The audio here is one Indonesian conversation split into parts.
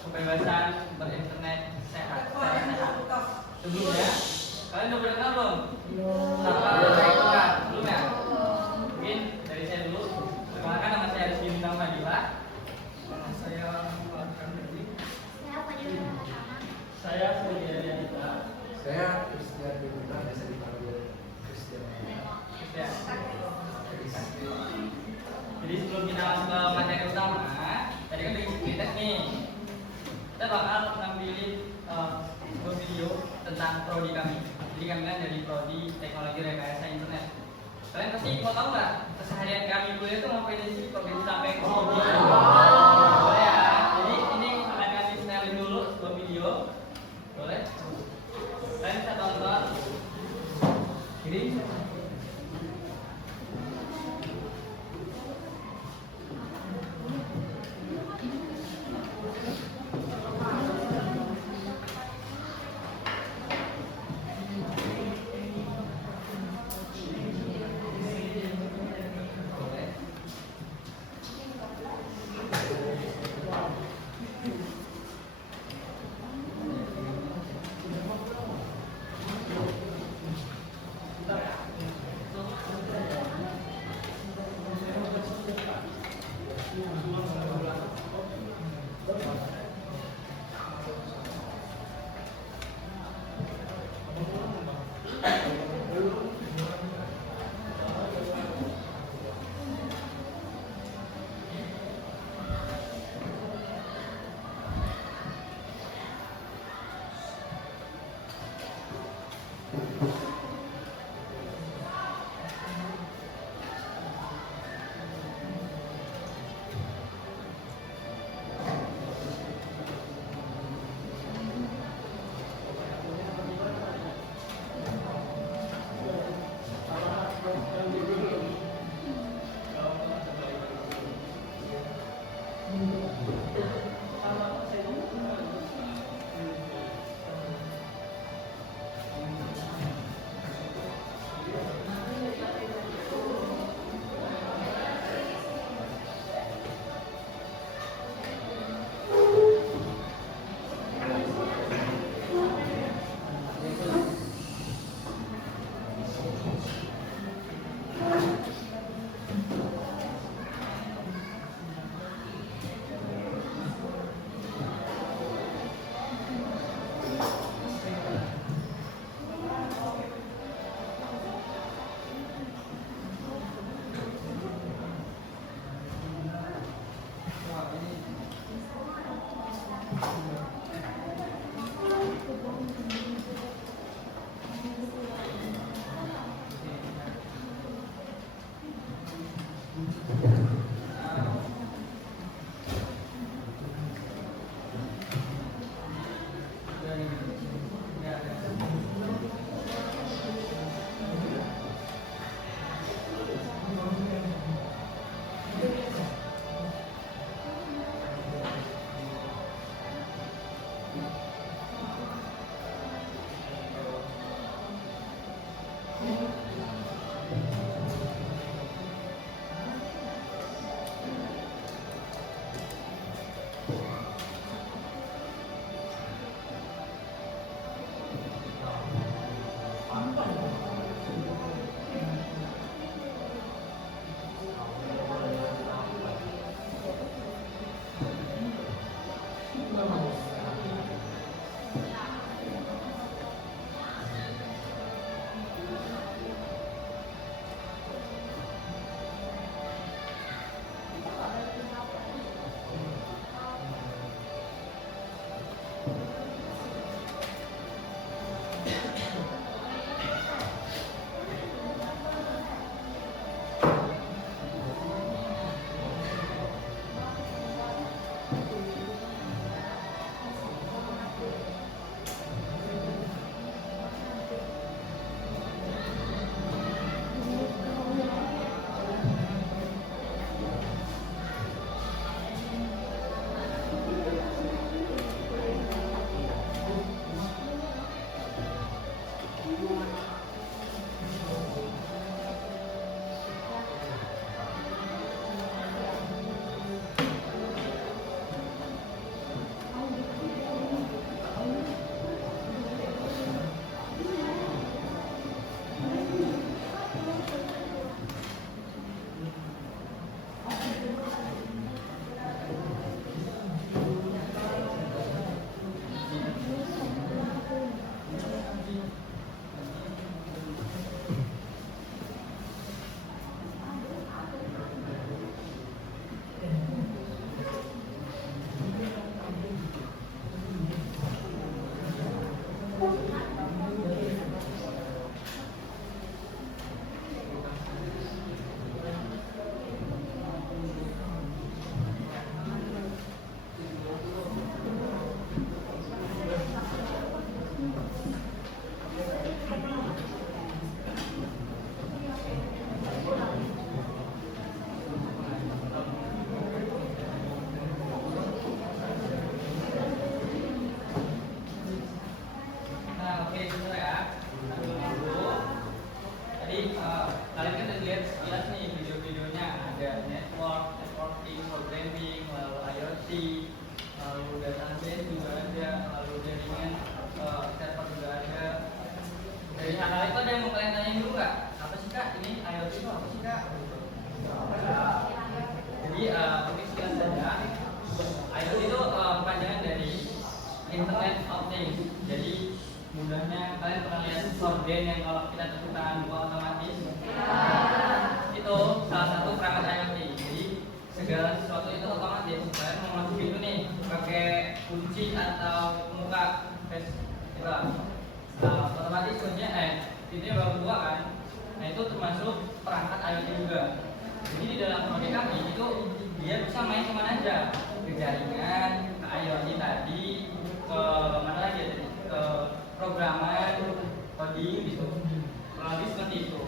kebebasan berinternet sehat. Sebelumnya, kalian udah pernah belum? Sama Ikuan, belum ya? Mungkin dari saya dulu. Perkenalkan, nama saya Rizky Bintang Fadila. Nama saya Muhammad Diri. Saya Surya Dianita. Saya Christian Bintang, biasa dipanggil Christian. Jadi sebelum kita masuk ke materi utama, tadi kan udah tes nih. Kita bakal ngambilin sebuah video tentang prodi kami. Jadi kami kan dari prodi teknologi rekayasa internet. Kalian pasti mau tahu nggak keseharian kami kuliah itu ngapain sih kok bisa sampai ke prodi? Boleh ya. Jadi ini akan kami setelin dulu sebuah video. Boleh? Kalian bisa tonton. Jadi networking, programming, lalu IoT, lalu database juga ada, lalu jaringan server juga ada. Dari hal itu ada yang mau kalian tanya dulu nggak? Apa sih kak? Ini IoT itu apa sih kak? Jadi mungkin sekian saja. IoT itu panjangan dari Internet of Things. Jadi mudahnya kalian pernah lihat horden yang kalau kita tekan buka otomatis itu salah satu perangkat IoT. Jadi segala sesuatu itu otomatis. Kalian mau masuk pintu nih pakai kunci atau muka face gitu. Otomatis kuncinya pintunya baru buka kan. Nah itu termasuk perangkat IoT juga. Jadi di dalam prodi kami itu dia bisa main kemana aja, ke jaringan, ke IoT tadi, ke mana lagi tadi, ke programan, coding gitu. Kurang lebih seperti itu.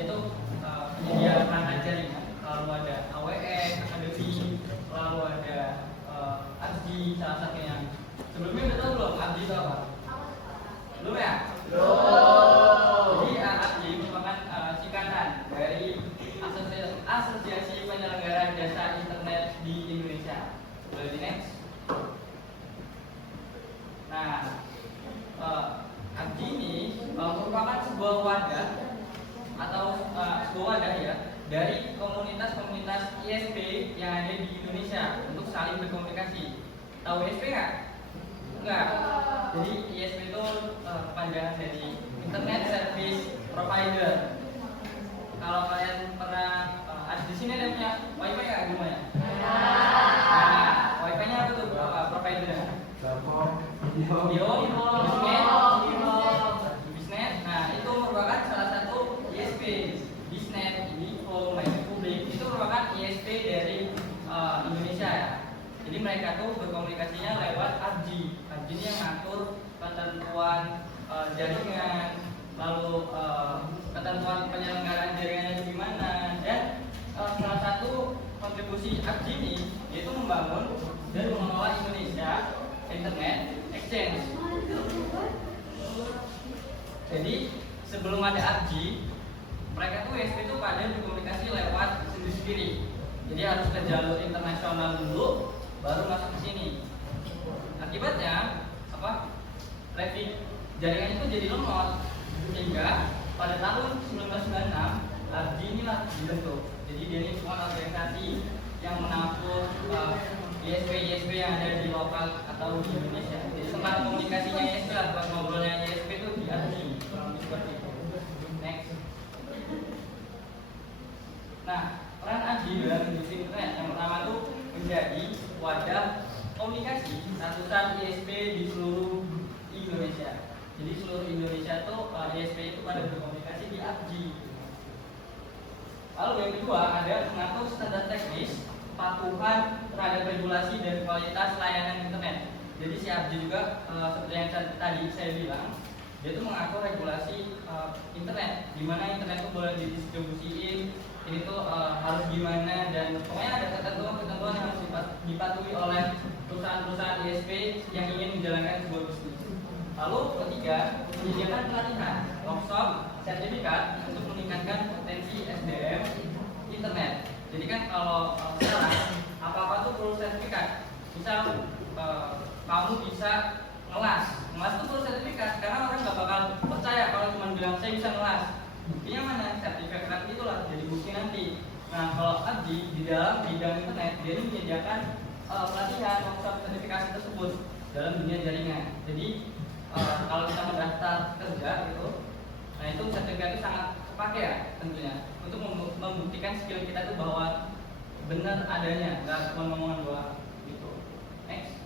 itu penyedia perangkat jaringan, lalu ada AWS, Adobe, lalu ada ASDI salah satunya. Sebelumnya udah tahu belum ASDI itu apa? Belum ya? Belum. Jadi ASDI merupakan singkatan dari Asosiasi Penyelenggara Jasa Internet di Indonesia. Boleh di next? Nah, ASDI ini merupakan sebuah wadah atau sebuah wadah ya dari komunitas-komunitas ISP yang ada di Indonesia untuk saling berkomunikasi. Tahu ISP nggak? Enggak. Jadi ISP itu kepanjangan dari Internet Service Provider. Kalau kalian pernah ada di sini ada punya WiFi nggak di rumahnya? Nah, WiFi-nya apa tuh? Provider. Video, Bisnet. Nah, itu merupakan salah satu ISP. Bisnet, Info, Publik itu merupakan ISP dari Indonesia ya. Jadi mereka tuh berkomunikasinya lewat ASDI. ASDI ini yang ngatur ketentuan jaringan, lalu ketentuan penyelenggaraan jaringannya itu gimana. Dan salah satu kontribusi ASDI ini yaitu membangun dan mengelola Indonesia Internet Exchange. Jadi sebelum ada ASDI, mereka tuh ISP itu pada berkomunikasi lewat sendiri-sendiri. Jadi harus ke jalur internasional dulu, baru masuk ke sini. Akibatnya apa? Traffic jaringan itu jadi lemot, sehingga pada tahun 1996 ABGI inilah dibentuk. Jadi dia ini cuma organisasi yang menampung ISP yang ada di lokal atau di Indonesia. Jadi tempat komunikasinya ISP lah, buat ngobrolnya ISP itu di ABGI. Seperti itu. Next. Nah, peran ABGI dalam industri internet yang pertama itu menjadi wadah komunikasi ratusan ISP di seluruh Indonesia. Jadi seluruh Indonesia itu ISP itu pada berkomunikasi di ABGI. Lalu yang kedua ada mengatur standar teknis, kepatuhan terhadap regulasi dan kualitas layanan internet. Jadi si ABGI juga seperti yang tadi saya bilang, dia itu mengatur regulasi internet, di mana internet itu boleh didistribusiin, ini tuh harus gimana, dan pokoknya ada ketentuan-ketentuan yang harus dipatuhi oleh perusahaan-perusahaan ISP yang ingin menjalankan sebuah bisnis. Lalu ketiga, menyediakan pelatihan, workshop, sertifikat untuk meningkatkan potensi SDM internet. Jadi kan kalau sekarang apa-apa tuh perlu sertifikat. Misal kamu bisa ngelas itu perlu sertifikat, karena orang nggak bakal percaya kalau cuma bilang saya bisa ngelas. Buktinya mana? Sertifikat itulah jadi bukti nanti. Nah, kalau ABGI di dalam bidang internet dia menyediakan pelatihan, workshop, sertifikasi tersebut dalam dunia jaringan. Jadi kalau kita mendaftar kerja gitu, nah itu sertifikat itu sangat kepake ya tentunya untuk membuktikan skill kita itu bahwa benar adanya, nggak cuma ngomongan doang gitu. Next.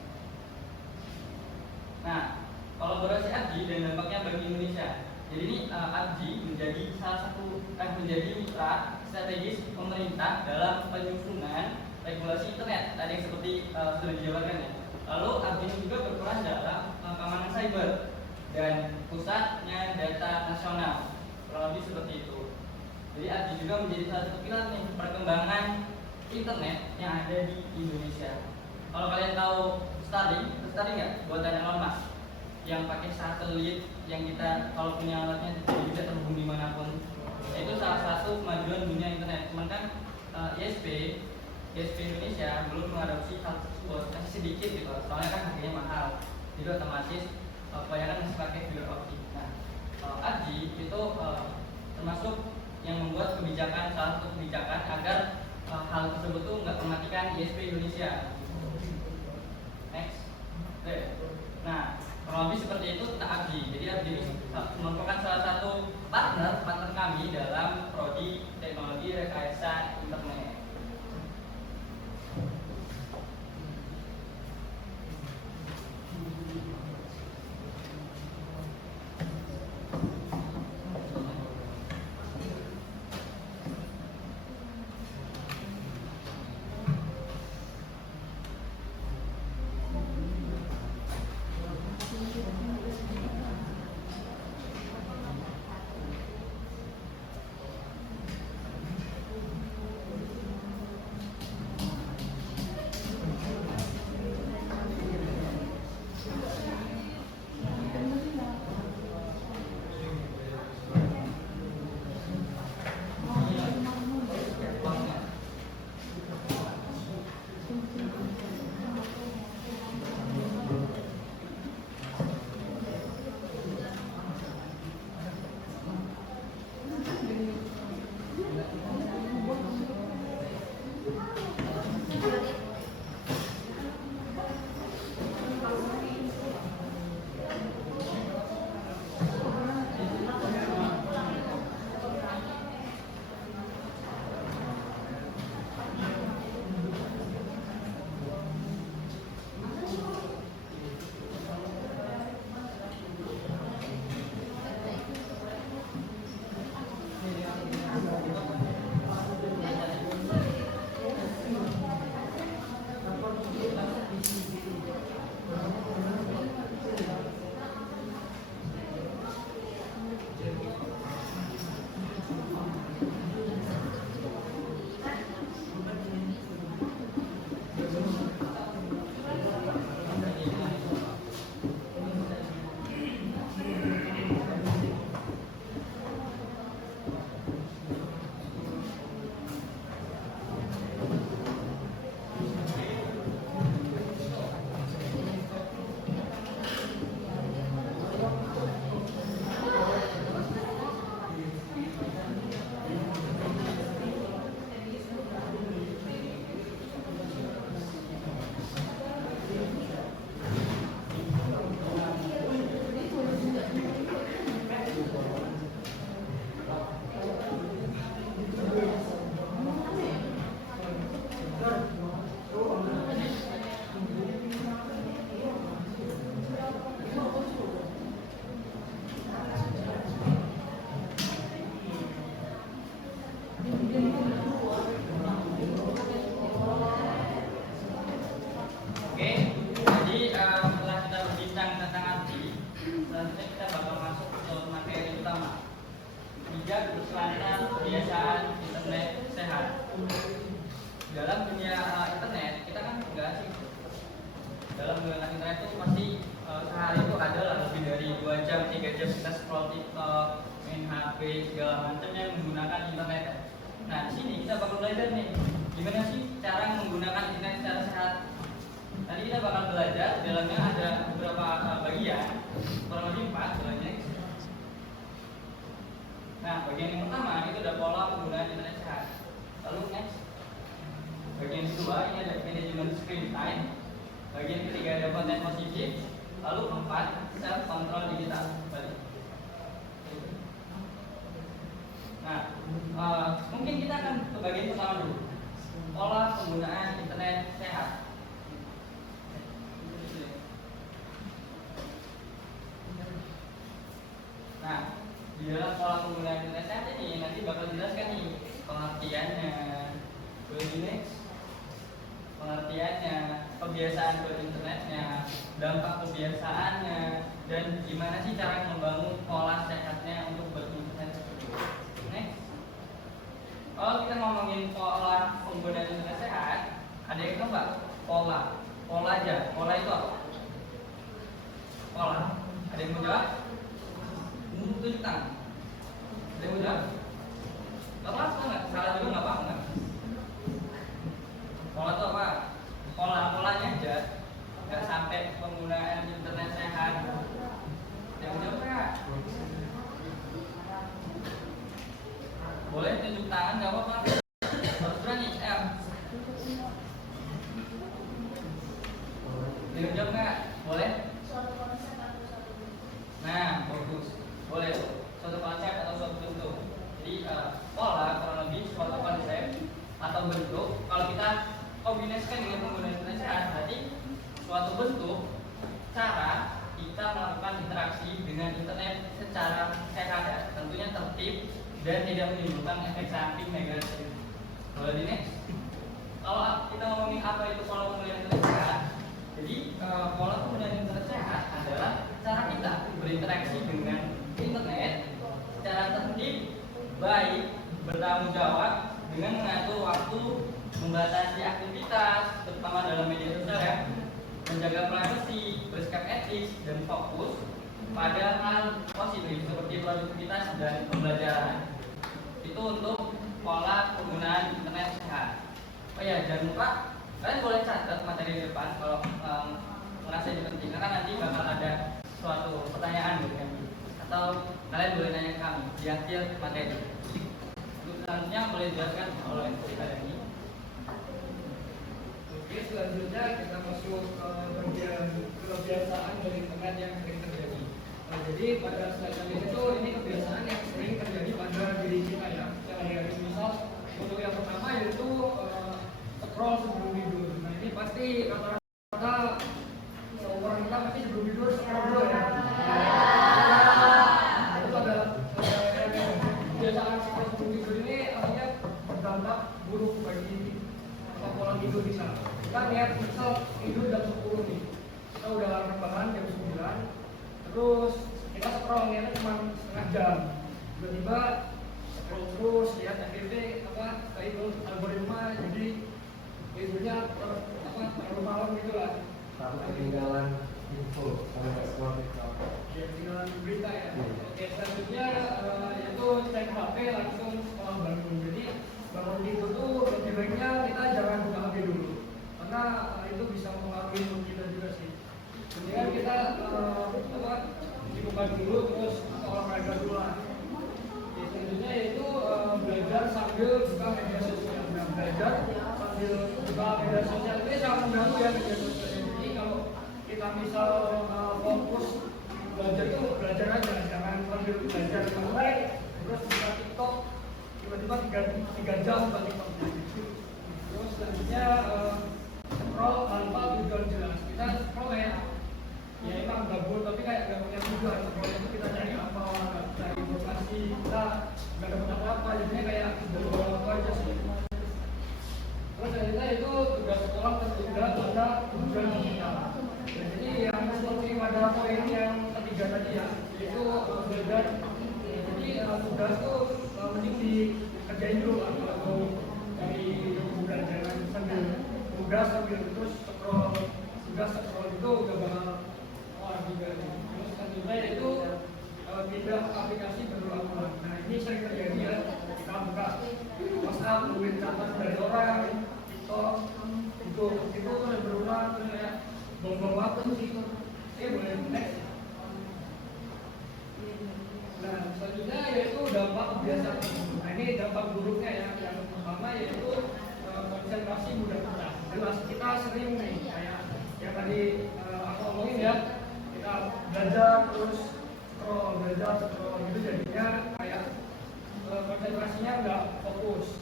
Nah, kolaborasi ABGI dan dampaknya bagi Indonesia. Jadi ini ABGI menjadi salah satu menjadi mitra strategis pemerintah dalam penyusunan regulasi internet tadi yang seperti sudah dijabarkan ya. Lalu ABGI juga berperan dalam keamanan cyber dan pusatnya data nasional, kurang lebih seperti itu. Jadi ABGI juga menjadi salah satu pilar nih perkembangan internet yang ada di Indonesia. Kalau kalian tahu Starlink nggak? Buatan Elon Musk yang pakai satelit yang kita kalau punya alatnya jadi bisa terhubung dimanapun. Itu salah satu kemajuan dunia internet. Cuman kan ISP Indonesia belum mengadopsi hal tersebut, masih sedikit gitu. Soalnya kan harganya mahal. Jadi otomatis kebanyakan masih pakai fiber optik. Nah, ABGI itu termasuk yang membuat kebijakan, salah satu kebijakan agar hal tersebut tuh nggak mematikan ISP Indonesia. Next. Oke. Nah, kurang lebih seperti itu tentang ABGI. Jadi ABGI merupakan salah satu partner kami dalam prodi teknologi rekayasa internet. ketiga, kelancaran kebiasaan internet sehat. Dalam dunia internet kita kan enggak sih, dalam menggunakan internet itu pasti sehari itu ada lah lebih dari 2 jam 3 jam kita scroll TikTok, main HP segala macam yang menggunakan internet. Nah di sini kita bakal belajar nih gimana sih cara menggunakan internet secara sehat. Tadi kita bakal belajar, dalamnya ada beberapa bagian, kurang lebih 4 sebenarnya. Nah bagian yang pertama itu ada pola penggunaan internet sehat. Lalu next, bagian kedua ini ada manajemen screen time. Bagian ketiga ada konten positif. Lalu 4, self control digital. Balik. Nah, mungkin kita akan ke bagian pertama dulu. Pola penggunaan internet sehat. Nah, di dalam pola penggunaan internet sehat ini nanti bakal dijelaskan nih pengertiannya. Boleh di next? Pengertiannya, kebiasaan berinternetnya, dampak kebiasaannya, dan gimana sih cara membangun pola sehatnya untuk berinternet tersebut. Next. Kalau kita ngomongin pola penggunaan internet sehat, ada yang tahu nggak? Pola aja. Pola itu apa? Pola. Ada yang mau jawab? Tunjuk tangan. Ada yang mau jawab? Gak apa-apa nggak? Salah juga nggak apa-apa nggak? Pola itu apa? Polanya aja, nggak sampai penggunaan internet sehat. Yang jawab nggak? Boleh tunjuk tangan, nggak apa-apa. Harus berani. Yang jawab nggak? Boleh? Nah, bagus. Boleh tuh. Suatu konsep atau suatu bentuk. Jadi pola kurang lebih suatu konsep atau bentuk. Kalau kita kombinasikan dengan penggunaan internet sehat, berarti suatu bentuk cara kita melakukan interaksi dengan internet secara sehat ya, tentunya tertib dan tidak menimbulkan efek samping negatif. Boleh di next? Kalau kita ngomongin apa itu pola penggunaan internet sehat, jadi pola penggunaan internet sehat adalah cara kita berinteraksi dengan internet secara tertib, baik, bertanggung jawab dengan mengatur waktu, membatasi aktivitas, terutama dalam media sosial ya, menjaga privasi, bersikap etis, dan fokus pada hal positif seperti produktivitas dan pembelajaran. Itu untuk pola penggunaan internet sehat. Oh ya, jangan lupa kalian boleh catat materi di depan kalau merasa ini penting, karena nanti bakal ada suatu pertanyaan dari kami, atau kalian boleh nanya ke kami di akhir materi. Untuk selanjutnya boleh dijelaskan oleh kita ini. Oke, selanjutnya kita masuk ke bagian kebiasaan dari internet yang sering terjadi. Jadi pada slide itu ini kebiasaan yang sering terjadi pada diri kita ya. Sehari-hari, misal untuk yang pertama yaitu scroll sebelum tidur. Nah ini pasti rata-rata seorang kita pasti sebelum tidur scroll dulu ya. Itu ada kebiasaan scroll sebelum tidur ini artinya berdampak buruk bagi pola tidur bisa. Kita lihat misal tidur jam 10 nih, kita udah rebahan jam 9, terus kita scroll ya cuma setengah jam, tiba-tiba scroll terus lihat FYP itu algoritma, jadi tidurnya terlalu malam gitu lah. Takut ketinggalan info sampai scroll TikTok. Ya, ketinggalan berita ya. Oke, selanjutnya yaitu cek HP langsung setelah bangun. Jadi bangun tidur tuh lebih baiknya kita jangan buka HP dulu, karena itu bisa mempengaruhi mood kita juga sih. Kemudian kita dibuka dulu terus olahraga dulu lah. Selanjutnya yaitu belajar sambil buka media sosial. Nah, belajar sambil buka media sosial ini sangat mengganggu ya media sosial. Jadi kalau kita misal fokus belajar itu belajar aja, jangan sambil belajar sampai terus buka TikTok tiba-tiba 3 jam buka TikTok. Terus selanjutnya scroll tanpa tujuan jelas. Kita scroll ya emang gabut tapi kayak gak punya tujuan. Scroll itu kita cari apa, cari informasi, kita gak dapat apa-apa, jadinya kayak berbawa aja sih. Terus selanjutnya itu tugas sekolah tertunda pada tujuan kita. Jadi yang seperti pada poin yang ketiga tadi ya, yaitu belajar. Jadi tugas tuh mending dikerjain dulu lah kalau dari pembelajaran sambil tugas sambil terus scroll tugas scroll itu udah bakal keluar juga. Terus selanjutnya itu pindah aplikasi berulang-ulang. Nah ini sering terjadi ya, kita buka WhatsApp, nungguin catatan dari orang, TikTok, itu terus berulang terus kayak buang-buang waktu sih. Boleh next. Nah selanjutnya yaitu dampak kebiasaan. Nah ini dampak buruknya ya, yang pertama yaitu konsentrasi mudah pecah. Jelas kita sering nih kayak yang tadi aku omongin ya, kita belajar terus belajar gitu jadinya kayak konsentrasinya nggak fokus.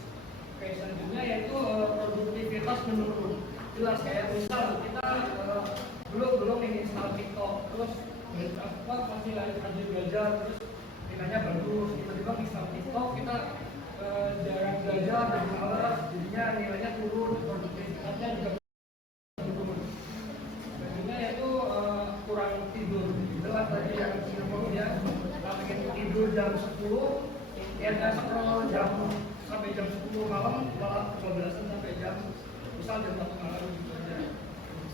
Oke selanjutnya yaitu produktivitas menurun. Jelas kayak misal kita belum install TikTok terus masih lanjut belajar terus nilainya bagus, tiba-tiba install TikTok kita jarang belajar dan malas jadinya nilainya turun, produktivitasnya juga turun. Selanjutnya yaitu kurang tidur. Jelas tadi yang ngomong ya, kita pengen tidur jam 10 ya scroll sampai jam 10 malam malah 12-an sampai jam misal jam 1 malam gitu aja.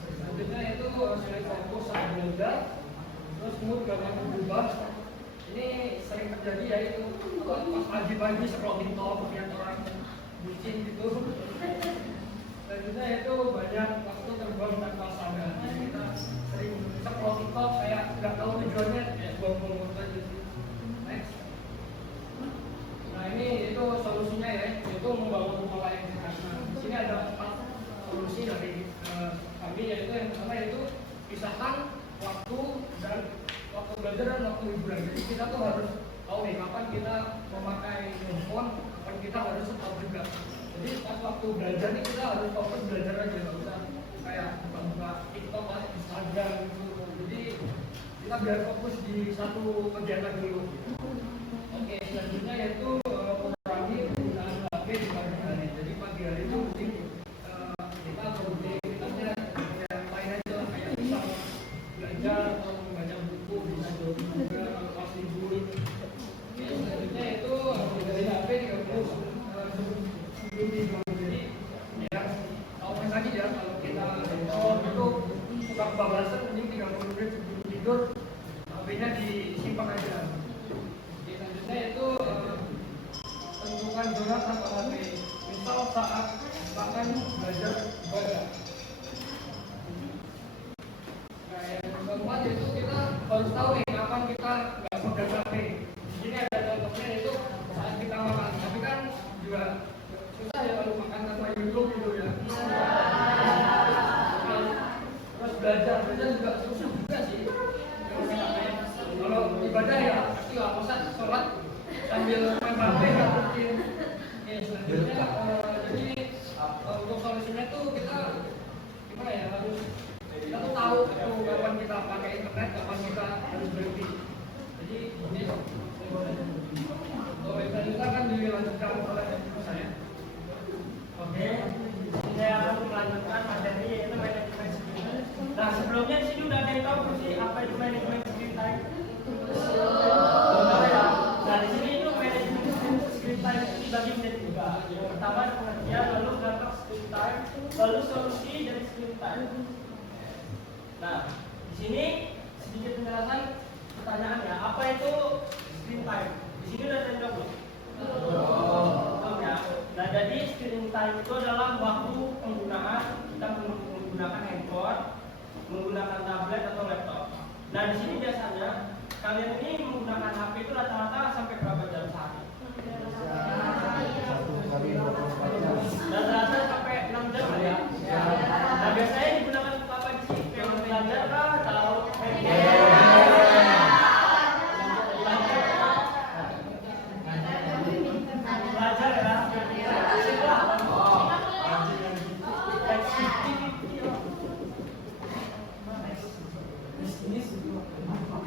Selanjutnya itu sulit fokus saat belajar, terus mood gampang berubah. Ini sering terjadi ya itu pas pagi-pagi scroll TikTok lihat orang bucin gitu. Selanjutnya itu banyak waktu terbuang tanpa sadar. Kita sering scroll TikTok kayak nggak tahu tujuannya, kayak buang-buang waktu aja sih. Next. Nah ini itu solusinya ya, itu membangun pola yang sehat. Nah di sini ada 4 solusi dari kami, yaitu yang pertama yaitu pisahkan waktu belajar dan waktu hiburan. Jadi kita tuh harus tahu nih kapan kita memakai handphone, kapan kita harus stop juga. Jadi pas waktu belajar nih kita harus fokus belajar aja, nggak usah kayak buka TikTok atau Instagram gitu. Jadi kita biar fokus di satu kegiatan dulu. Oke, selanjutnya yaitu kurangi penggunaan HP di pagi hari. Jadi pagi hari itu mungkin kita produktivitasnya yang lain aja, kayak bisa belajar atau membaca buku, bisa jogging juga pas libur. Oke, selanjutnya itu dari HP 30 sebelum tidur. Jadi ya tahu tadi ya, kalau kita itu suka kebablasan mending 30 menit sebelum tidur HP-nya disimpan aja. Oke, selanjutnya itu tentukan zona tanpa HP. Misal saat makan, belajar, ibadah. Nah, yang keempat itu kita harus tahu nih kapan kita nggak pegang HP. Di sini ada contohnya yaitu saat kita makan. Tapi kan juga susah ya kalau makan tanpa YouTube gitu ya. Terus belajar juga susah juga sih. Kalau ibadah ya pasti lah, masa sholat sambil main HP nggak mungkin. Selanjutnya jadi untuk solusinya tuh kita gimana ya, harus kita tuh tahu tuh kapan kita pakai internet, kapan kita harus berhenti. Jadi ini selanjutnya kan dilanjutkan oleh saya. Oke, saya akan melanjutkan materi yaitu manajemen screen. Nah sebelumnya di sini udah ada yang tahu sih apa itu manajemen screen time? Nah di sini itu manajemen screen time itu dibagi menjadi 3. Yang pertama pengertian, lalu dampak screen time, lalu solusi dari screen time. Nah di sini sedikit penjelasan pertanyaannya, apa itu screen time? Di sini udah ada yang jawab belum? Ya. Nah jadi screen time itu adalah waktu penggunaan kita menggunakan handphone, menggunakan tablet atau laptop. Nah di sini biasanya kalian ini menggunakan HP itu rata-rata sampai berapa jam sehari? Rata-rata sampai 6 jam ya. Nah biasanya digunakan untuk apa sih? Kayak belajar kah? Atau belajar ya?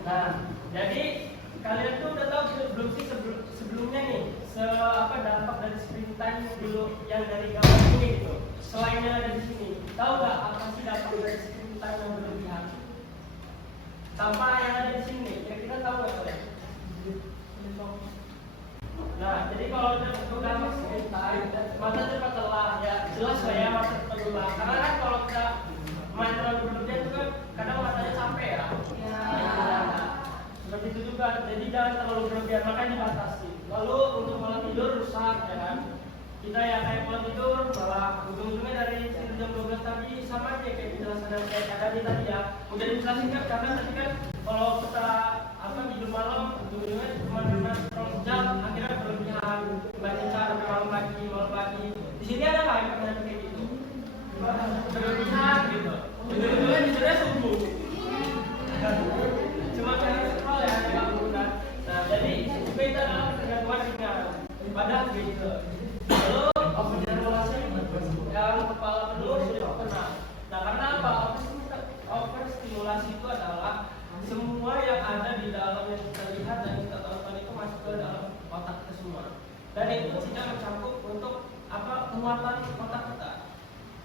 Nah, jadi kalian tuh udah tahu belum sih sebelumnya nih dampak dari screen time dulu yang dari gambar ini gitu. Selain yang ada di sini, tahu nggak apa sih dampak dari screen time yang berlebihan? Tanpa yang ada di sini, kira-kira tahu nggak kalian? Nah, jadi kalau udah screen time, mata cepat lelah ya, jelas lah ya mata cepat lelah. Karena kan kalau kita main terlalu berlebihan itu kan kadang matanya capek ya. Nah, seperti itu juga. Jadi jangan terlalu berlebihan, makanya dibatasi. Lalu untuk malam tidur rusak ya kan. Kita ya kayak malam tidur malah ujung-ujungnya dari jam 12 tadi sama aja kayak penjelasan yang saya tadi ya. Udah dijelasin kan karena tadi kan kalau kita tidur malam ujung-ujungnya cuma terlalu jam akhirnya berlebihan baca sampai malam lagi. Di sini ada nggak yang pernah kayak gitu? Berlebihan gitu. Ujung-ujungnya tidurnya subuh. Cuma karena scroll ya yang menggunakan. Nah jadi itu adalah tergantungan dengan padahal gitu. Lalu overstimulasi yang kepala penuh sudah pernah. Nah karena apa? Overstimulasi itu adalah semua yang ada di dalam yang kita lihat dan kita tonton itu masuk ke dalam otak kita semua. Dan itu tidak mencakup untuk penguatan otak kita.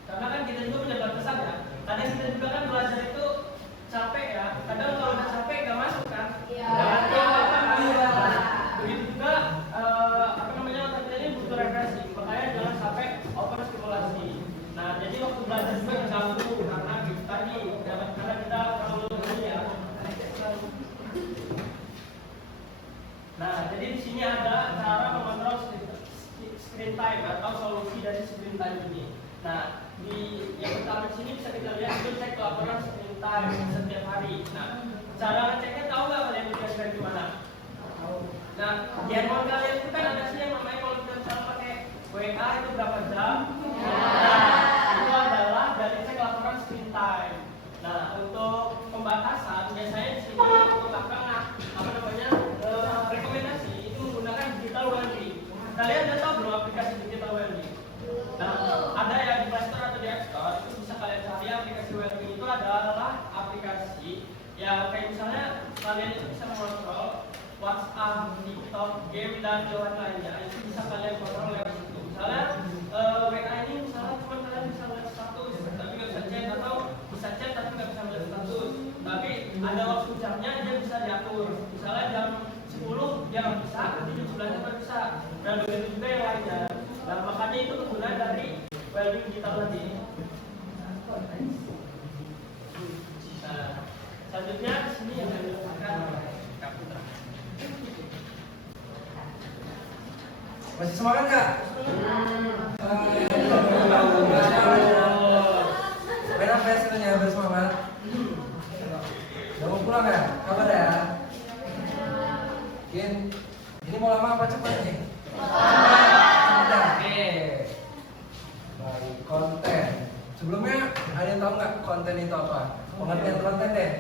Karena kan kita juga punya batasan ya. Kadang kita juga kan belajar itu capek ya. Kadang kalau udah capek gak masuk kan? Iya. Begitu juga otak kita ini butuh refreshing. Makanya jangan sampai overstimulasi. Nah jadi waktu belajar juga terganggu karena tadi karena kita terlalu ya. Nah, jadi di sini ada cara mengontrol screen time atau solusi dari screen time ini. Nah, di yang pertama di sini bisa kita lihat itu cek laporan screen time setiap hari. Nah, cara ngeceknya tahu nggak kalian bisa di mana? Nah, di handphone kalian itu kan ada sih yang namanya kalau kita misalnya pakai WA itu berapa jam? Nah, itu adalah dari cek laporan screen time. Nah, untuk pembatasan biasanya di sini untuk rekomendasi itu menggunakan digital wellbeing. Kalian udah tahu belum aplikasi digital wellbeing? Nah, ada ya di Play Store atau di App Store itu bisa kalian cari aplikasi wellbeing itu adalah aplikasi yang kayak misalnya kalian itu bisa mengontrol WhatsApp, TikTok, game dan yang lainnya. Itu bisa kalian kontrol lewat situ. Misalnya WA ini misalnya cuma kalian bisa lihat status tapi nggak bisa chat atau bisa chat tapi nggak bisa lihat status. Tapi ada waktu jamnya dia bisa diatur. Misalnya jam 10 dia nggak bisa, nanti jam 11 dia baru bisa. Dan begitu juga yang lainnya. Nah makanya itu kegunaan dari wellbeing digital tadi. Nah, selanjutnya di sini yang saya jelaskan komputer. Masih semangat nggak? Enak ya sebenarnya bersemangat. Udah mau pulang ya? Kabar ya? Ini mau lama apa cepat nih? Oke. Baik, konten. Sebelumnya ada yang tahu nggak konten itu apa? Pengertian konten deh.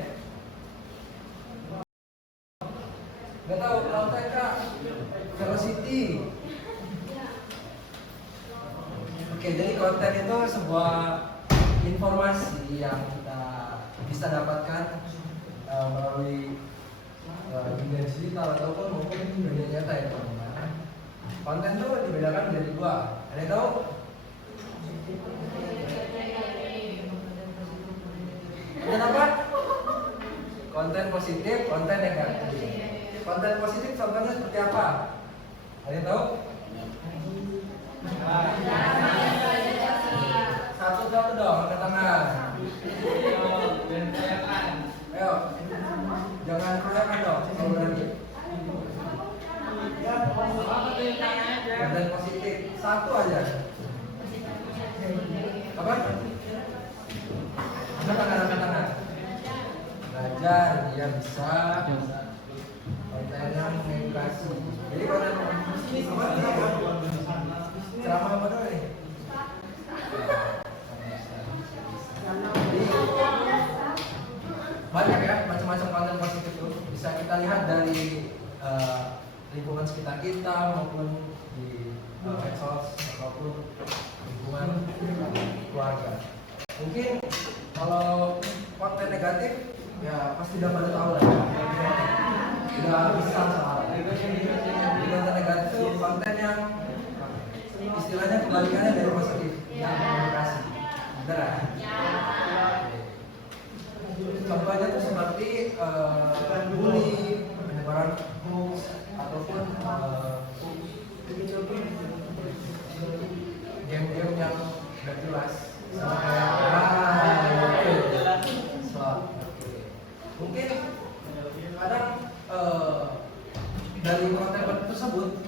Nggak tahu konten kak? Velocity. Oke, jadi konten itu sebuah informasi yang kita bisa dapatkan melalui dunia digital ataupun mungkin dunia nyata ya teman-teman. Konten itu dibedakan menjadi dua. Ada yang tahu? Konten apa? Konten positif, konten negatif. Konten positif contohnya seperti apa? Ada yang tahu? Satu-satu dong, angkat tangan. Ayo, jangan keroyokan dong, kalau berani. Konten positif, satu aja. Apa? Angkat tangan. Belajar, dia bisa. Konten yang mengedukasi. Jadi konten apa? Ceramah apa dulu nih? Banyak ya macam-macam konten positif itu bisa kita lihat dari lingkungan sekitar kita maupun di medsos ataupun lingkungan keluarga. Mungkin kalau konten negatif ya pasti udah pada tahu lah ya. Udah bisa soal. Di konten negatif itu konten yang istilahnya kebalikannya dari positif yang komunikasi. Benar ya? Contohnya tuh seperti bully, penyebaran hoax ataupun yang nggak jelas sama kayak slot. Mungkin kadang dari konten tersebut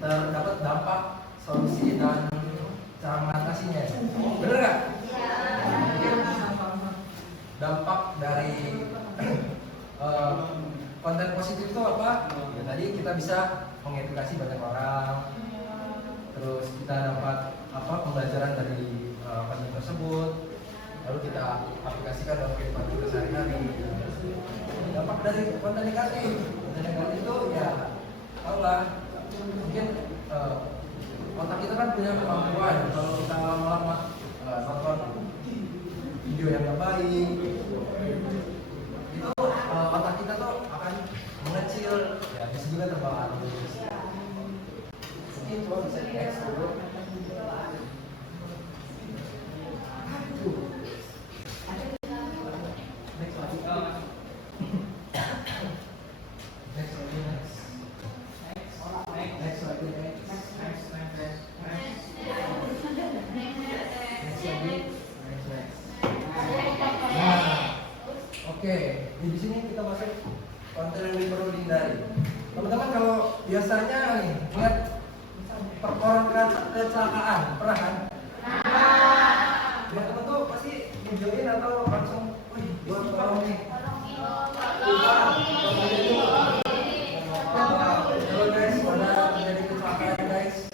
terdapat dampak, solusi dan cara mengatasinya. Bener nggak? Dampak dari konten positif itu apa? Ya, tadi kita bisa mengedukasi banyak orang, terus kita dapat pembelajaran dari konten tersebut, lalu kita aplikasikan dalam kehidupan kita sehari-hari. Dampak dari konten negatif itu ya tahu lah, mungkin otak kita kan punya kemampuan kalau kita lama-lama nonton video yang gak baik, itu otak kita tuh akan mengecil, ya bisa juga terbawa arus. Mungkin coba bisa di next dulu. Next lagi. Oke, di sini kita masuk konten yang perlu dihindari. Teman-teman kalau biasanya nih lihat perkara kecelakaan, pernah kan? Ya teman tuh pasti videoin atau langsung, wih, gua tolong nih. Kalau guys, pada terjadi kecelakaan guys,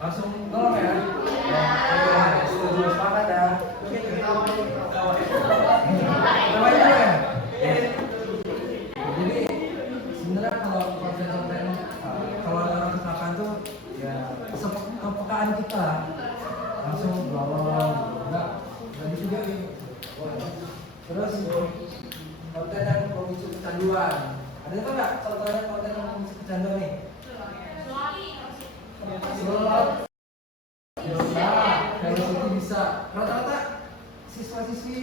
langsung tolong ya. Setuju, sepakat ya. Coba itu ya. Jadi sebenarnya kalau konten-konten kalau ada orang kecelakaan tuh ya kepekaan kita langsung belum enggak juga gitu. Terus konten yang memicu kecanduan. Ada itu nggak contohnya konten yang memicu kecanduan nih? Slot. Kalau itu bisa. Rata-rata siswa-siswi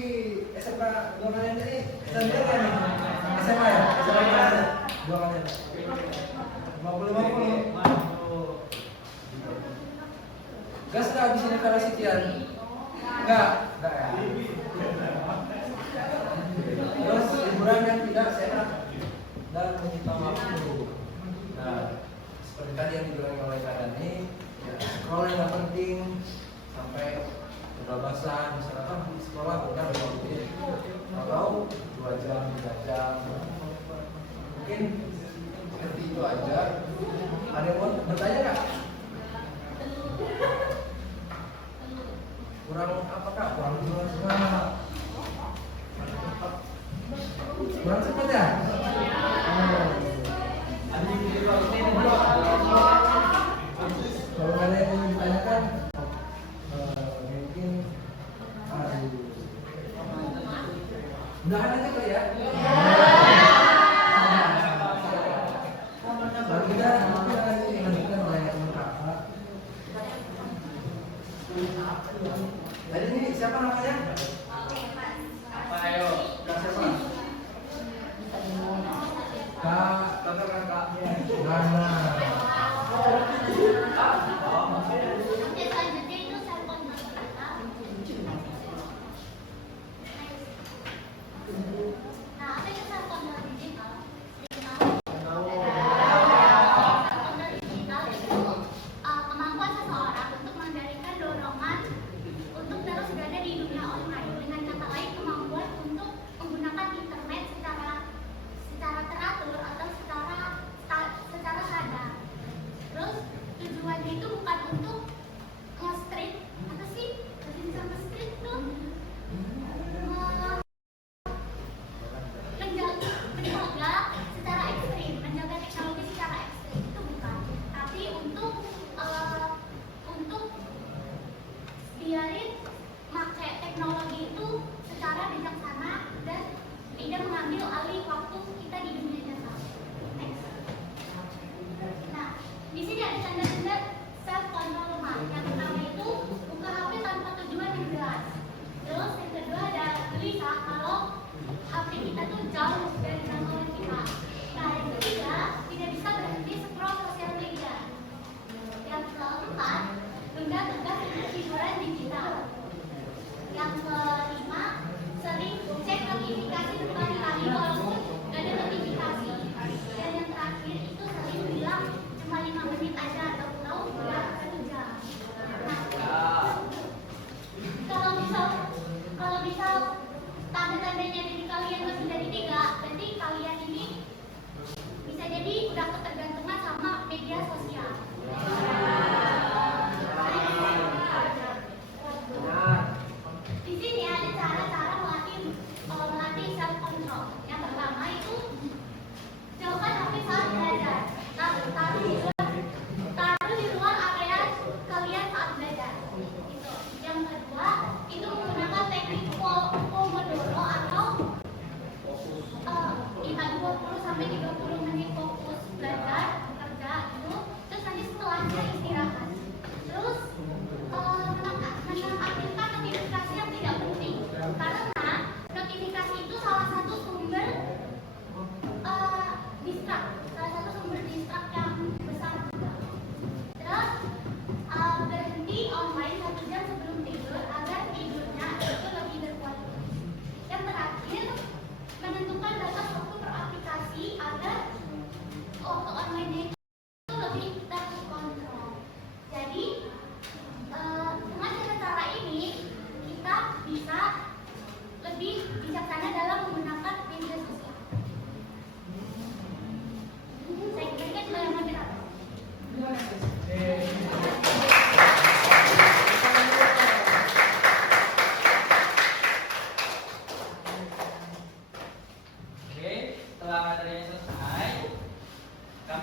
SMK dua kalian ini standar kan nih? SMA ya? SMA dua kalian. 50-50. Gas nggak habis ini kalau sekian? Enggak ya. Terus liburan yang tidak sehat dan menyita waktu. Nah, seperti tadi yang dibilang oleh Kak Dani, ya, scroll yang nggak penting sampai kebablasan, misalkan di sekolah punya 5 menit atau 2 jam, 3 jam. Mungkin seperti itu aja. Ada yang mau bertanya nggak? Kurang apakah? Kurang jelas mana? Kurang cepat ya? Kalau ada yang ingin ditanyakan, mungkin udahan aja kali ya. Kalau kita lagi dilanjutkan oleh teman kakak. Tadi ini siapa namanya? Ayo, siapa? Kakak Nana. Nah, yang ketiga, tidak bisa berhenti scroll sosial media.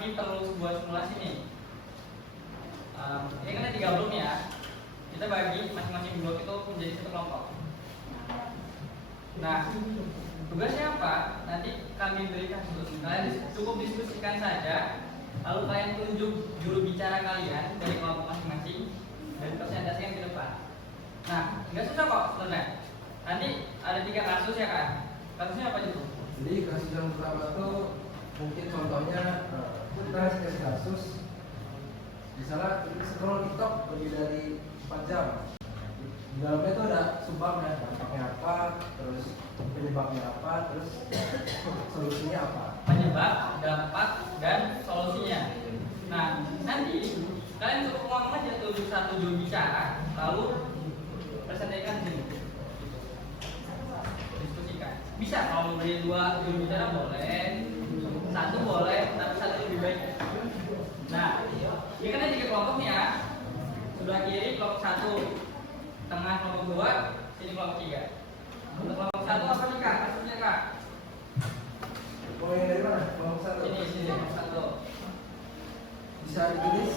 kami perlu sebuah simulasi nih. Ini kan ada 3 blok nih ya. Kita bagi masing-masing blok itu menjadi satu kelompok. Nah, tugasnya apa? Nanti kami berikan solusi. Kalian cukup diskusikan saja. Lalu kalian tunjuk juru bicara kalian dari kelompok masing-masing dan presentasikan ke depan. Nah, nggak susah kok sebenarnya. Nanti ada 3 kasus ya kan? Kasusnya apa itu? Jadi kasus yang pertama tuh mungkin contohnya kita kasih kasus misalnya scroll TikTok lebih dari 4 jam. Di dalamnya tuh ada subbabnya, dampaknya apa, terus penyebabnya apa, terus solusinya apa. Penyebab, dampak, dan solusinya. Nah, nanti kalian cukup ngomong aja tunjuk satu juru bicara, lalu presentasikan sini. Diskusikan. Bisa kalau beri 2 juru bicara boleh, 1 boleh, tapi 1 lebih baik. Nah, ini kan ada 3 kelompok nih ya. Sebelah kiri kelompok 1, tengah kelompok 2, sini kelompok 3. Untuk kelompok 1 apa nih kak? Kasusnya kak? Mau yang dari mana? Kelompok satu. Sini kelompok 1. Bisa ditulis.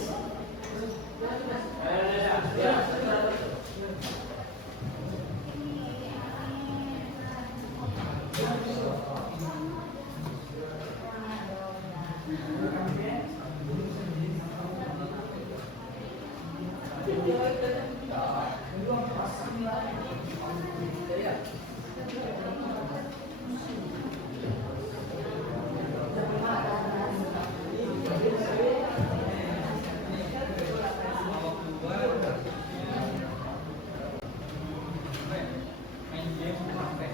Main game sampai.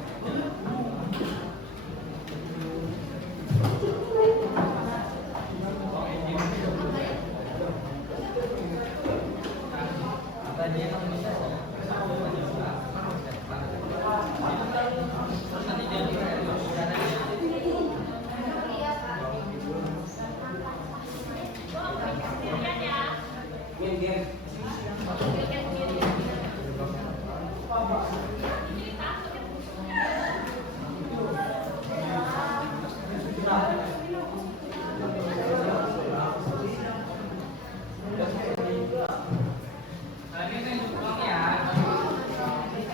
Nah, ini tuh yang pulang ya.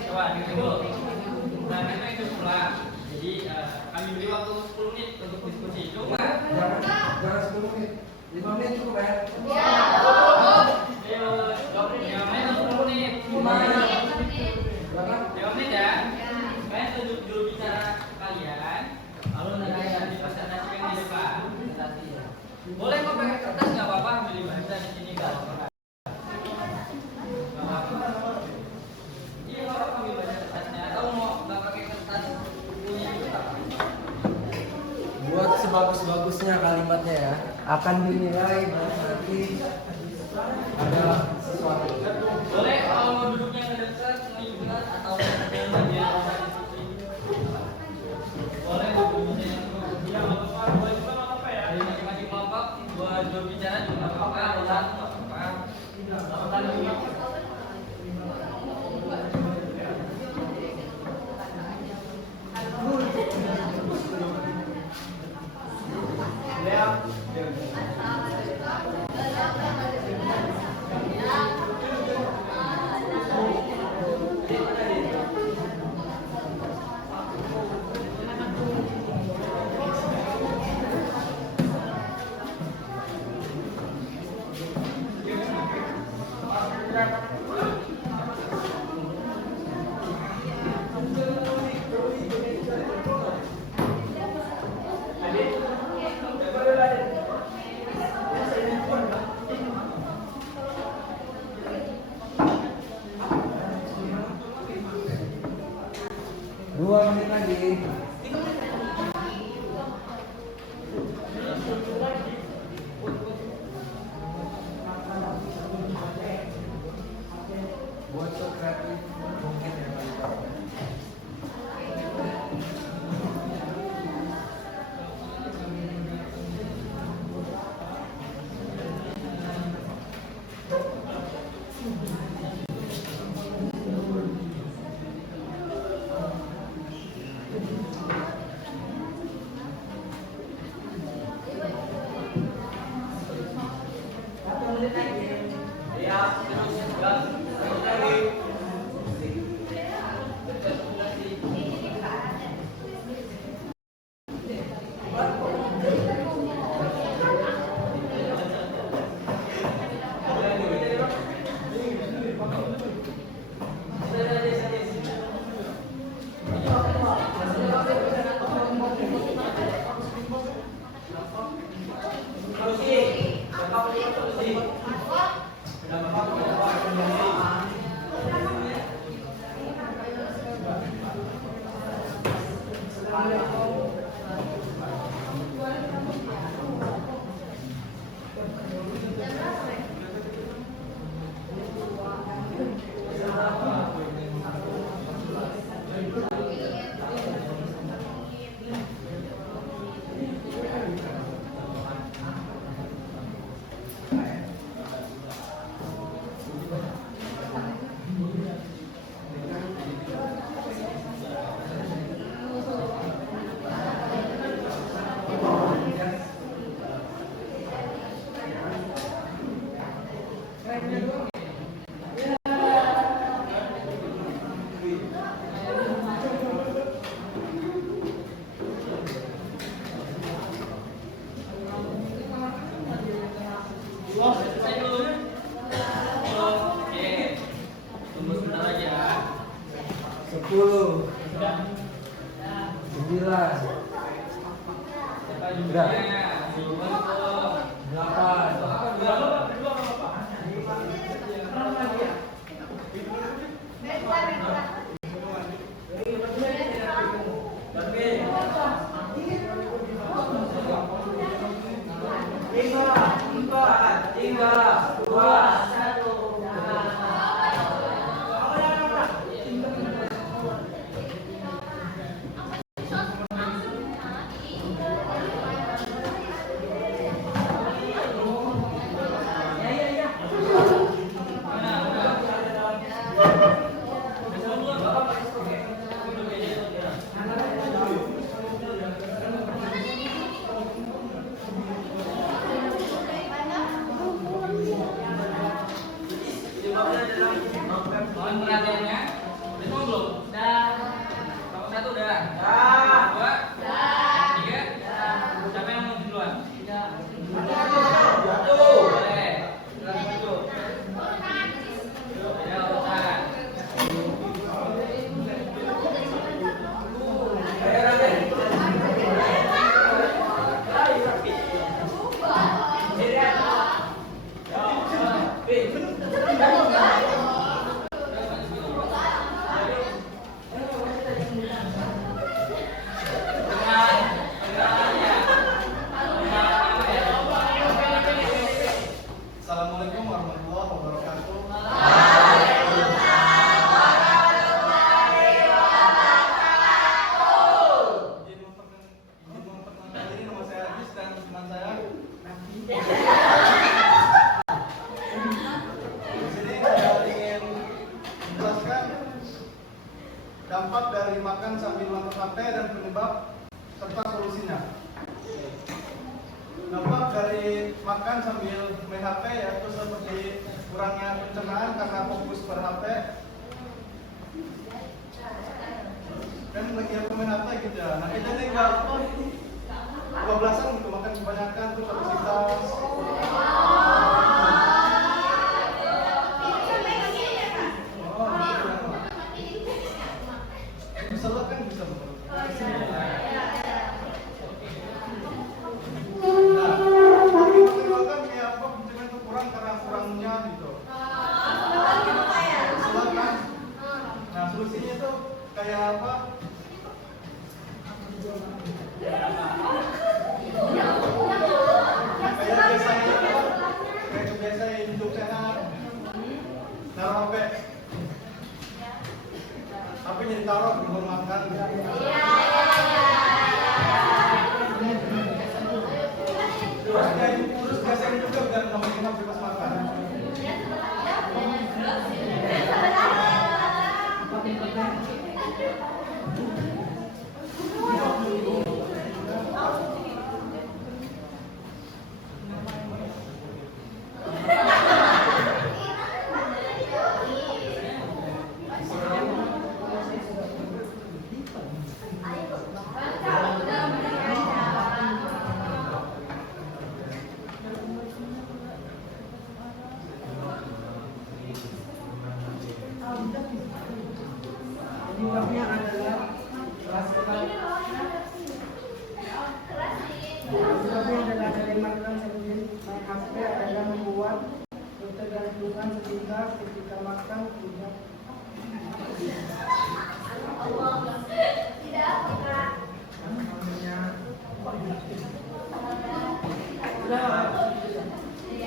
Coba dulu. Nah, ini tuh yang pulang. Jadi kami beri waktu 10 menit untuk diskusi. Cuma Jangan 10 menit, 5 menit cukup ya. ayo, 5 menit atau 10 menit? 5 menit. 5 menit ya. Kalian tunjuk juru bicara kalian. Lalu nanti dipresentasikan di depan. Boleh kok pakai kertas nggak apa-apa, ambil dibaca di sini nggak apa-apa. Iya, kalau ambil baca kertasnya atau mau nggak pakai kertas punya itu apa? Buat sebagus-bagusnya kalimatnya ya, akan dinilai nanti ada sesuatu. Boleh kalau mau duduknya ngedekat, mengikat atau yang bagian diskusi. Boleh duduknya yang Iya, nggak apa-apa. Boleh juga nggak apa-apa ya. dari masing-masing kelompok, 2 juru bicara juga nggak apa-apa, ada 1 nggak apa-apa. Oh, selesai dulu. Oke. Tunggu sebentar lagi ya. 10, Sudah. 9, Siapa jumlahnya? Belum tuh. 8, Mohon perhatiannya. Udah semua belum? Udah. Nomor 1 udah. Udah. 2. Udah. 3. Udah. Siapa yang mau duluan? Boleh. Ya, urusan. Assalamualaikum warahmatullahi wabarakatuh. Izin memperkenalkan diri, nama saya Agis dan teman saya. Di sini saya ingin menjelaskan dampak dari makan sambil nonton HP dan penyebab serta solusinya. Dampak dari makan sambil main HP yaitu seperti kurangnya pencernaan karena fokus ber HP dan lagi aku main HP gitu ya. Nah kita nih nggak 12-an gitu makan kebanyakan terus obesitas. Bisa lo kan bisa. Kan kayak apa vitamin itu kurang karena kurangnya gitu. Silakan. Nah solusinya tuh kayak apa? Kayak biasanya apa? Kayak biasanya hidup sehat. Taruh HP. HP jadi taruh di rumah makan. Terus biasanya juga biar ngomongin HP pas makan.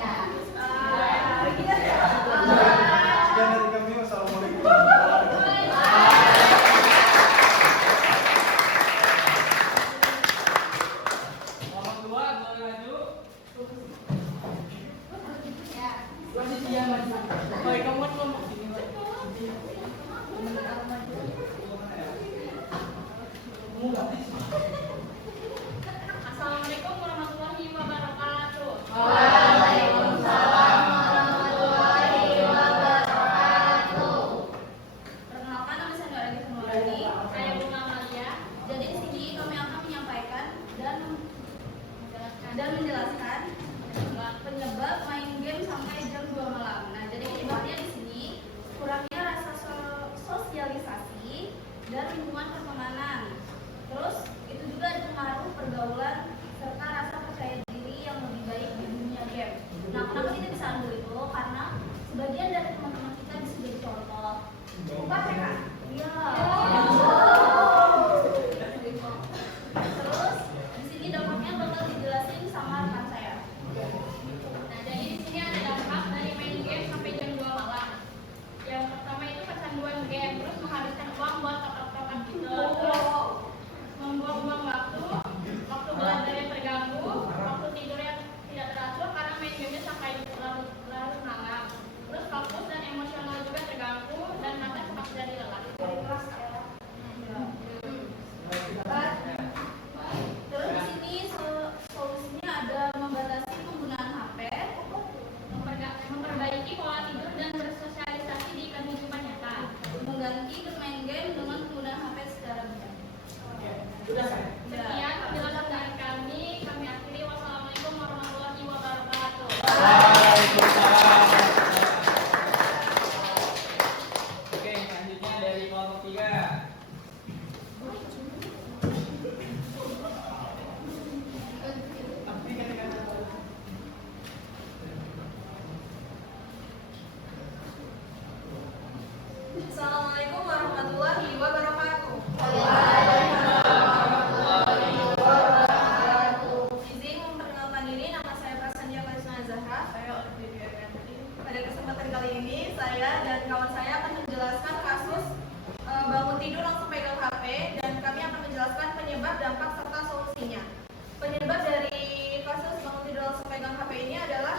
Sekian dari kami. Wassalamualaikum warahmatullahi wabarakatuh. Nomor 2 boleh maju. Masih dia maju. Oh, kamu ngomong sini. Assalamualaikum warahmatullahi wabarakatuh. Perkenalkan, nama saya Nora Gismulani. Saya Bunga Amalia. Jadi di sini kami akan menyampaikan dan menjelaskan penyebab main game sampai jam 2 malam. Nah, jadi penyebabnya di sini kurangnya rasa sosialisasi dan lingkungan pertemanan. Terus itu juga ada pengaruh pergaulan serta rasa percaya diri yang lebih baik di dunia game. Nah, kenapa kita bisa ambil itu? Karena sebagian dari teman-teman kita bisa jadi contoh. Lupa kan? Iya. Terus di sini dampaknya bakal dijelasin sama rekan saya. Nah, jadi di sini ada dampak dari main game sampai jam 2 malam. Yang pertama itu kecanduan game, terus menghabiskan uang buat top-up gitu. Terus membuang-buang waktu belajar yang terganggu, waktu tidur yang tidak teratur karena main gamenya sampai larut malam. Terus fokus dan emosional juga terganggu dan mata cepat jadi lelah. Terus di sini solusinya ada membatasi penggunaan HP, memperbaiki pola tidur dan bersosialisasi di kehidupan nyata, mengganti bermain game dengan penggunaan HP secara bijak. Sudah kan? Sekian penjelasan dari kami. Kami akhiri. Wassalamualaikum warahmatullahi wabarakatuh. Waalaikumsalam. Oke, selanjutnya dari kelompok 3. Assalamualaikum warahmatullahi wabarakatuh. Izin memperkenalkan diri, nama saya Prasandia Karisma Zahra. Saya Olivia Dwi. Pada kesempatan kali ini, saya dan kawan saya akan menjelaskan kasus bangun tidur langsung pegang HP, dan kami akan menjelaskan penyebab, dampak, serta solusinya. Penyebab dari kasus bangun tidur langsung pegang HP ini adalah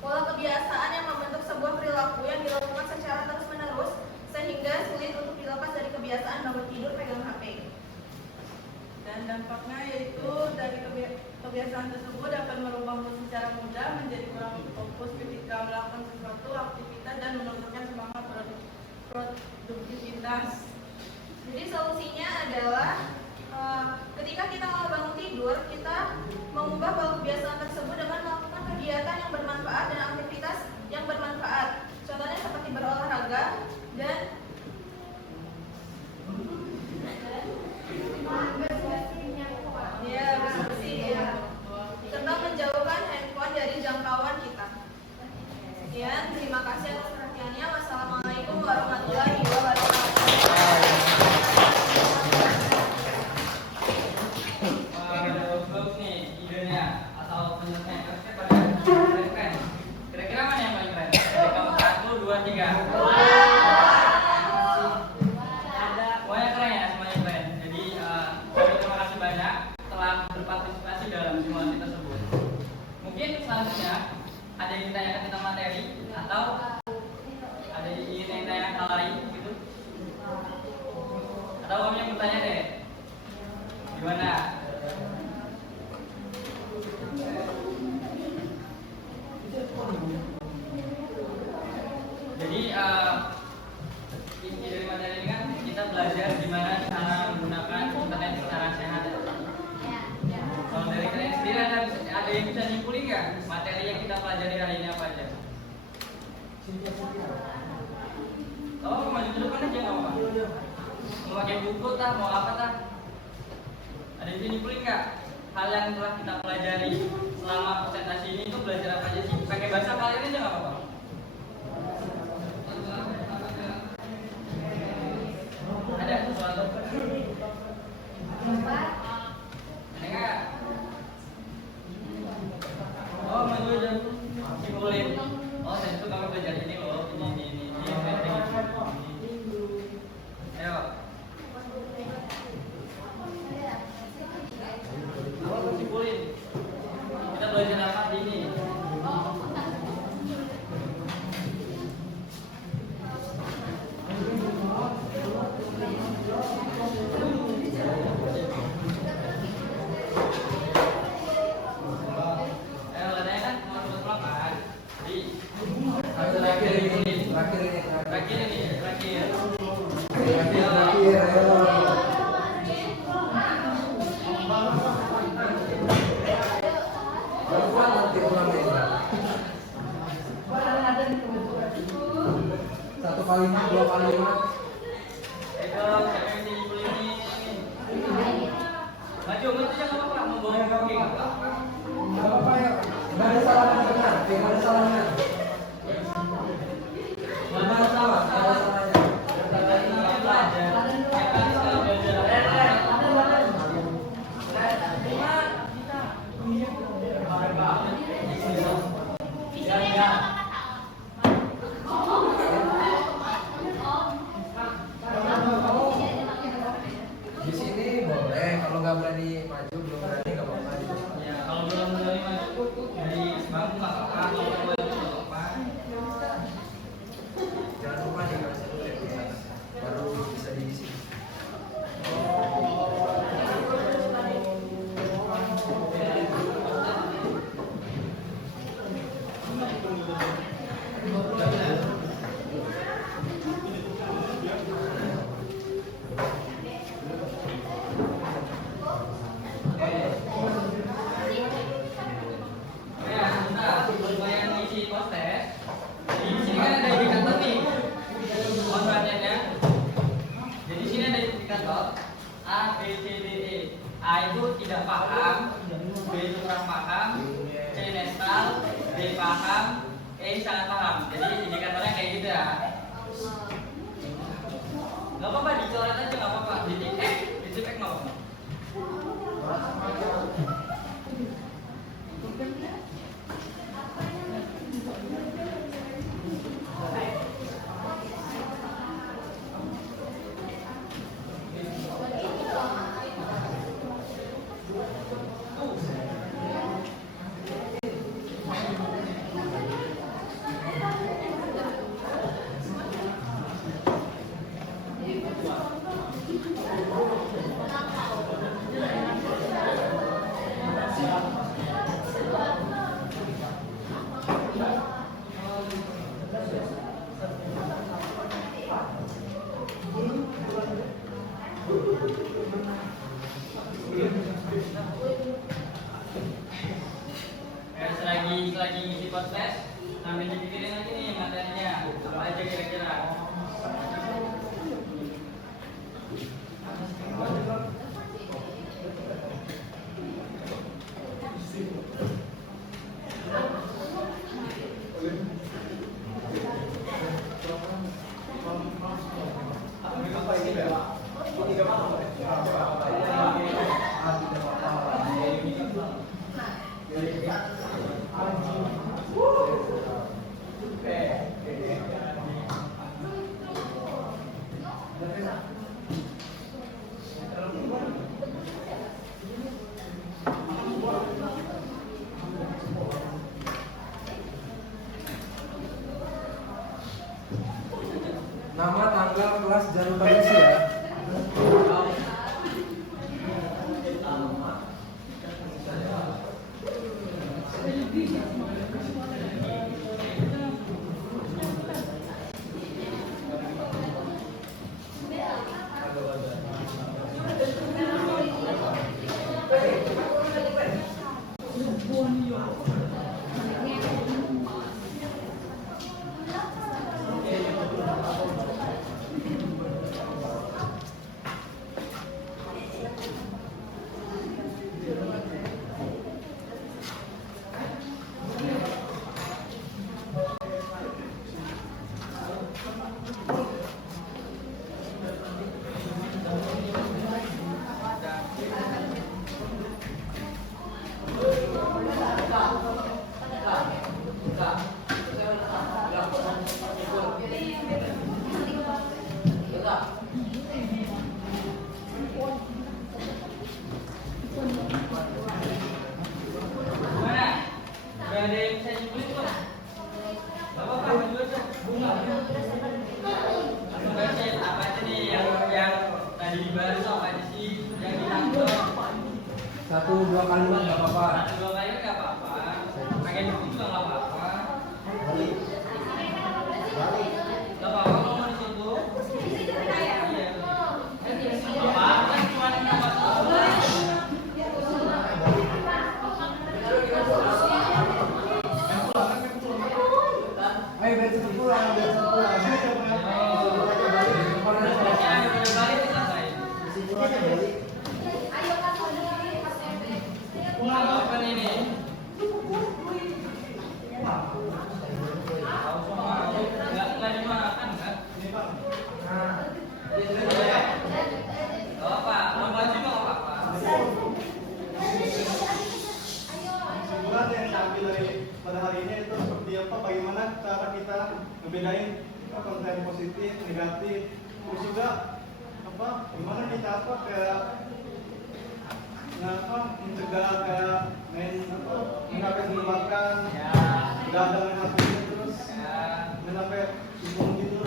pola kebiasaan yang membentuk sebuah perilaku yang dilakukan secara terus-menerus sehingga sulit untuk dilepas dari kebiasaan bangun tidur pegang HP. Dan dampaknya yaitu dari kebiasaan tersebut dapat merubah mood secara mudah menjadi kurang fokus ketika melakukan sesuatu aktivitas dan menurunkan semangat produktivitas. Jadi solusinya adalah ketika kita mau bangun tidur, kita mengubah pola kebiasaan tersebut dengan melakukan kegiatan yang bermanfaat dan aktivitas yang bermanfaat. Contohnya seperti berolahraga dan bersih ya. Serta menjauhkan handphone dari jangkauan kita. Sekian, terima kasih atas perhatiannya. Wassalamualaikum warahmatullahi wabarakatuh. Bagus nih idenya atau penyelesaian pada keren. Kira-kira mana yang paling keren? Dari kamu 1, 2, 3. Ada semuanya keren ya, semuanya keren. Jadi kami terima kasih banyak telah berpartisipasi dalam simulasi tersebut. Mungkin selanjutnya ada yang ditanyakan tentang materi atau ada yang ingin ditanyakan hal lain gitu? Atau kami yang bertanya deh? Gimana? Jadi inti dari materi ini kan kita belajar gimana cara menggunakan internet secara sehat. Kalau dari kalian sendiri ada yang bisa nyimpulin nggak materi yang kita pelajari hari ini apa aja? Oh, mau maju ke depan aja nggak apa-apa. Mau pakai buku tah, mau apa tah? Ada yang bisa nyimpulin nggak hal yang telah kita pelajari selama presentasi ini itu belajar apa aja sih? Pakai bahasa kalian aja nggak apa-apa. Ada sesuatu? Ada nggak? maju aja. Simpulin. Oh, dan itu kamu belajar ini loh, ini penting. Ayo. Apa simpulin? Kita belajar apa di ini? Satu kalimat, dua kalimat. Maju jangan apa-apa, membawa kaki nggak apa-apa. Nggak apa-apa ya. Nggak ada salahnya benar, nggak ada salahnya. Nggak ada salah, nggak ada salahnya. Di sini boleh, kalau nggak berani maju, belum berani nggak apa-apa. Ya, kalau belum berani maju dari bangku nggak apa-apa, kalau boleh nggak apa-apa. Jangan lupa dikasih dulu ya, baru bisa diisi. Ya, sebentar, lumayan isi proses. Di sini kan ada indikator nih, konstannya. Jadi sini ada indikator A, B, C, D, E. A itu tidak paham, B itu kurang paham, C netral, D paham, E sangat paham. Jadi indikatornya kayak gitu ya. Gak apa-apa, dicoret aja gak apa-apa. Di titik X gak apa-apa. Selagi ngisi proses, sambil dipikirin lagi nih materinya, apa aja kira-kira. Nama, tanggal, kelas, jangan lupa diisi ya. Ayo besok pulang. Apa ini? Nggak dimakan kan? Apa? Mau baju mau apa? Kesimpulan yang diambil dari pada hari ini itu seperti apa? Bagaimana cara kita membedain konten positif, negatif, terus juga apa? Gimana kita apa kayak mencegah kayak main apa mengeluarkan udah ada main HP terus main HP gitu.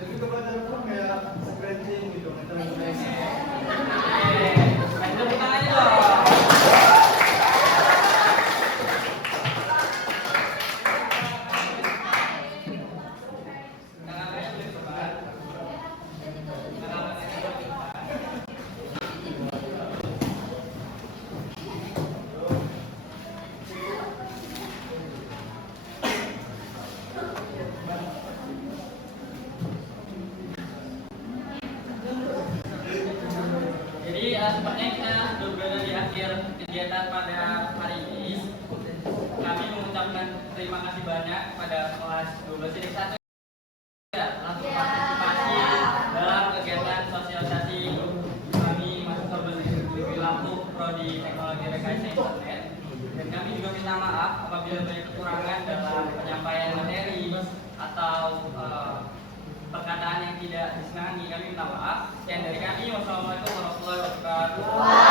Jadi kita belajar apa kayak scratching gitu, main Tepuk tangannya dong. Jadi sepertinya kita sudah berada di akhir kegiatan pada hari ini. Kami mengucapkan terima kasih banyak kepada kelas 12 ini satu ya langsung partisipasi dalam kegiatan sosialisasi kami mahasiswa berlaku prodi teknologi rekayasa internet. Dan kami juga minta maaf apabila banyak kekurangan dalam penyampaian materi atau perkataan yang tidak disenangi. Kami minta maaf. Sekian dari kami. Wassalamualaikum warahmatullahi wabarakatuh.